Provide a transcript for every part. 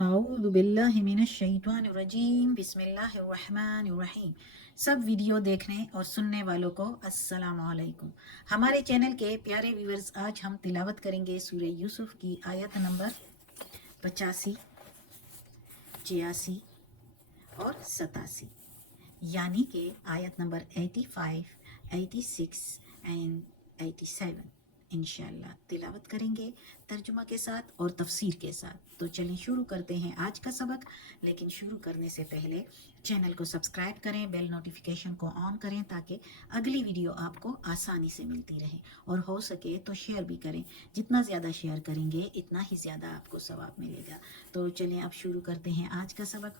اعوذ باللہ من الشیطان الرجیم بسم اللہ الرحمن الرحیم۔ سب ویڈیو دیکھنے اور سننے والوں کو السلام علیکم۔ ہمارے چینل کے پیارے ویورز، آج ہم تلاوت کریں گے سورہ یوسف کی آیت نمبر 85، 86 اور 87، یعنی کہ آیت نمبر 85، 86 اینڈ 87 انشاءاللہ تلاوت کریں گے ترجمہ کے ساتھ اور تفسیر کے ساتھ۔ تو چلیں شروع کرتے ہیں آج کا سبق، لیکن شروع کرنے سے پہلے چینل کو سبسکرائب کریں، بیل نوٹیفیکیشن کو آن کریں تاکہ اگلی ویڈیو آپ کو آسانی سے ملتی رہے، اور ہو سکے تو شیئر بھی کریں۔ جتنا زیادہ شیئر کریں گے اتنا ہی زیادہ آپ کو ثواب ملے گا۔ تو چلیں اب شروع کرتے ہیں آج کا سبق۔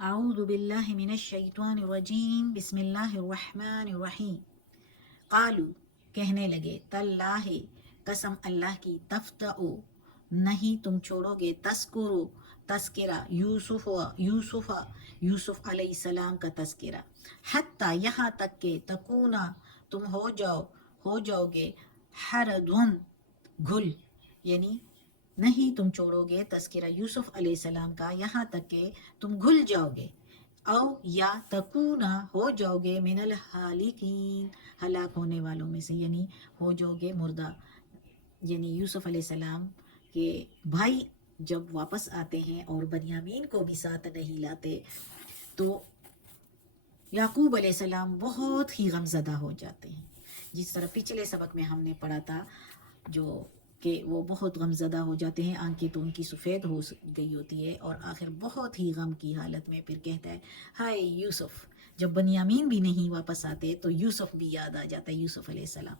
اعوذ باللہ من الشیطان الرجیم بسم اللہ الرحمن الرحیم۔ قالو کہنے لگے، تاللہ قسم اللہ کی، تفتعو نہیں تم چھوڑو گے، تذکرو تذکرہ، یوسف علیہ السلام کا تذکرہ، حتیٰ یہاں تک کہ تکونا تم ہو جاؤ گے، حردن گھل، یعنی نہیں تم چھوڑو گے تذکرہ یوسف علیہ السلام کا یہاں تک کہ تم گھل جاؤ گے، او یا تکونا ہو جاؤ گے، من الحالکین ہلاک ہونے والوں میں سے، یعنی ہو جاؤ گے مردہ۔ یعنی یوسف علیہ السلام کے بھائی جب واپس آتے ہیں اور بنیامین کو بھی ساتھ نہیں لاتے تو یعقوب علیہ السلام بہت ہی غمزدہ ہو جاتے ہیں، جس طرح پچھلے سبق میں ہم نے پڑھا تھا، جو کہ وہ بہت غمزدہ ہو جاتے ہیں، آنکھیں تو ان کی سفید ہو گئی ہوتی ہے، اور آخر بہت ہی غم کی حالت میں پھر کہتا ہے، ہائے یوسف۔ جب بنیامین بھی نہیں واپس آتے تو یوسف بھی یاد آ جاتا ہے، یوسف علیہ السلام۔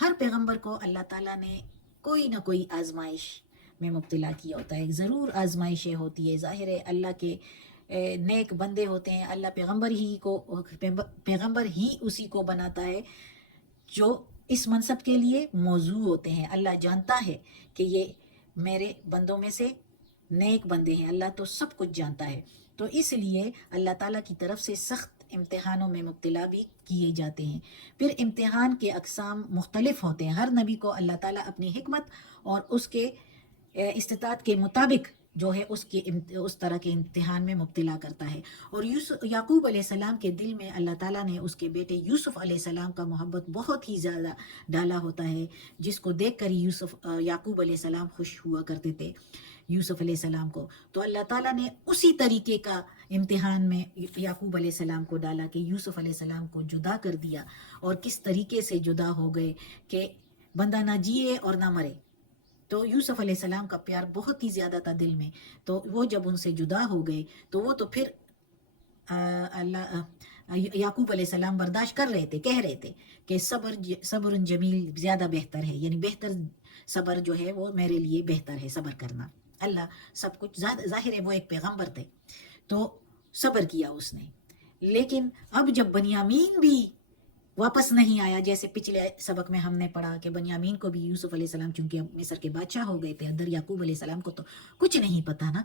ہر پیغمبر کو اللہ تعالیٰ نے کوئی نہ کوئی آزمائش میں مبتلا کیا ہوتا ہے، ضرور آزمائشیں ہوتی ہے۔ ظاہر ہے اللہ کے نیک بندے ہوتے ہیں، اللہ پیغمبر ہی اسی کو بناتا ہے جو اس منصب کے لیے موضوع ہوتے ہیں۔ اللہ جانتا ہے کہ یہ میرے بندوں میں سے نیک بندے ہیں، اللہ تو سب کچھ جانتا ہے، تو اس لیے اللہ تعالیٰ کی طرف سے سخت امتحانوں میں مبتلا بھی کیے جاتے ہیں۔ پھر امتحان کے اقسام مختلف ہوتے ہیں، ہر نبی کو اللہ تعالیٰ اپنی حکمت اور اس کے استطاعت کے مطابق جو ہے اس طرح کے امتحان میں مبتلا کرتا ہے۔ اور یعقوب علیہ السلام کے دل میں اللہ تعالیٰ نے اس کے بیٹے یوسف علیہ السلام کا محبت بہت ہی زیادہ ڈالا ہوتا ہے، جس کو دیکھ کر ہی یعقوب علیہ السلام خوش ہوا کرتے تھے یوسف علیہ السلام کو۔ تو اللہ تعالیٰ نے اسی طریقے کا امتحان میں یعقوب علیہ السلام کو ڈالا کہ یوسف علیہ السلام کو جدا کر دیا، اور کس طریقے سے جدا ہو گئے کہ بندہ نہ جیے اور نہ مرے۔ تو یوسف علیہ السلام کا پیار بہت ہی زیادہ تھا دل میں، تو وہ جب ان سے جدا ہو گئے تو وہ تو پھر یعقوب علیہ السلام برداشت کر رہے تھے، کہہ رہے تھے کہ صبر جمیل زیادہ بہتر ہے، یعنی بہتر صبر جو ہے وہ میرے لیے بہتر ہے، صبر کرنا۔ اللہ سب کچھ، ظاہر ہے وہ ایک پیغمبر تھے تو صبر کیا اس نے، لیکن اب جب بنیامین بھی واپس نہیں آیا، جیسے پچھلے سبق میں ہم نے پڑھا کہ بنیامین کو بھی یوسف علیہ السلام چونکہ مصر کے بادشاہ ہو گئے تھے، ادھر یعقوب علیہ السلام کو تو کچھ نہیں پتا نا،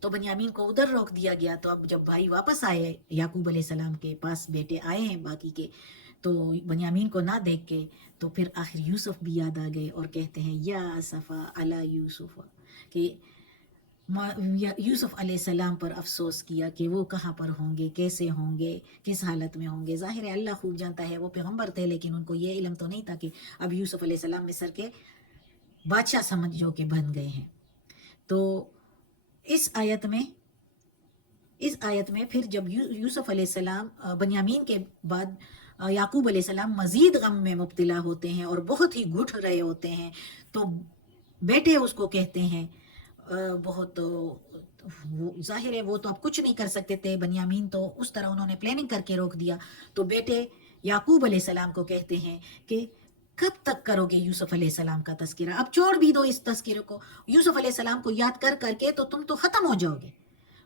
تو بنیامین کو ادھر روک دیا گیا۔ تو اب جب بھائی واپس آئے یعقوب علیہ السلام کے پاس، بیٹے آئے ہیں باقی کے، تو بنیامین کو نہ دیکھ کے تو پھر آخر یوسف بھی یاد آ گئے، اور کہتے ہیں یا اسفا علی یوسف، کہ یوسف علیہ السلام پر افسوس کیا کہ وہ کہاں پر ہوں گے، کیسے ہوں گے، کس حالت میں ہوں گے۔ ظاہر ہے اللہ خوب جانتا ہے، وہ پیغمبر تھے لیکن ان کو یہ علم تو نہیں تھا کہ اب یوسف علیہ السلام مصر کے بادشاہ سمجھو کہ بن گئے ہیں۔ تو اس آیت میں پھر جب یوسف علیہ السلام بنیامین کے بعد یعقوب علیہ السلام مزید غم میں مبتلا ہوتے ہیں اور بہت ہی گھٹ رہے ہوتے ہیں، تو بیٹے اس کو کہتے ہیں، بہت ظاہر ہے وہ تو اب کچھ نہیں کر سکتے تھے، بنیامین تو اس طرح انہوں نے پلاننگ کر کے روک دیا، تو بیٹے یعقوب علیہ السلام کو کہتے ہیں کہ کب تک کرو گے یوسف علیہ السلام کا تذکرہ، اب چھوڑ بھی دو اس تذکرے کو، یوسف علیہ السلام کو یاد کر کر کے تو تم تو ختم ہو جاؤ گے،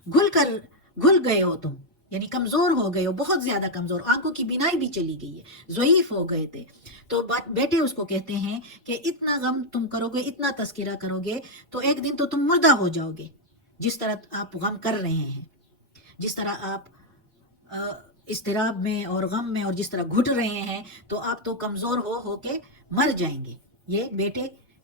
گھل گئے ہو تم، یعنی کمزور ہو گئے ہو، بہت زیادہ کمزور، آنکھوں کی بینائی بھی چلی گئی ہے، ضعیف ہو گئے تھے۔ تو بیٹے اس کو کہتے ہیں کہ اتنا غم تم کرو گے، اتنا تذکرہ کرو گے تو ایک دن تو تم مردہ ہو جاؤ گے، جس طرح آپ غم کر رہے ہیں، جس طرح آپ اضطراب میں اور غم میں اور جس طرح گھٹ رہے ہیں، تو آپ تو کمزور ہو کے مر جائیں گے۔ یہ بیٹے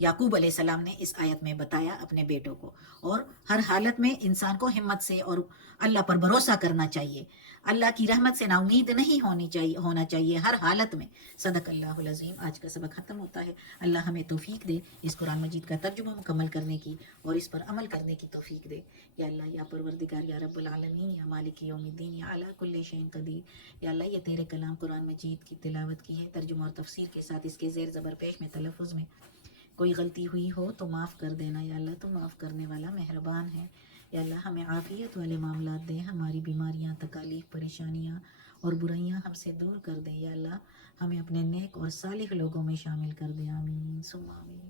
یعقوب علیہ السلام نے اس آیت میں بتایا اپنے بیٹوں کو. اور ہر حالت میں انسان کو ہمت سے اور اللہ پر بھروسہ کرنا چاہیے، اللہ کی رحمت سے نا امید نہیں ہونا چاہیے ہر حالت میں. صدق اللہ العظیم. آج کا سبق ختم ہوتا ہے. اللہ ہمیں توفیق دے اس قرآن مجید کا ترجمہ مکمل کرنے کی اور اس پر عمل کرنے کی توفیق دے. یا اللہ یا پروردگار یا رب العالمین یا مالک یوم الدین یا اعلیٰ کل شیء قدیر. یا اللہ یہ تیرے کلام قرآن مجید کی تلاوت کی ہے، ترجمہ اور تفسیر کے ساتھ اس کے زیر زبر پیش میں تلفظ میں کوئی غلطی ہوئی ہو تو معاف کر دینا. یا اللہ تو معاف کرنے والا مہربان ہے. یا اللہ ہمیں عافیت والے معاملات دے، ہماری بیماریاں، تکالیف، پریشانیاں اور برائیاں ہم سے دور کر دے. یا اللہ ہمیں اپنے نیک اور صالح لوگوں میں شامل کر دے. آمین ثم آمین.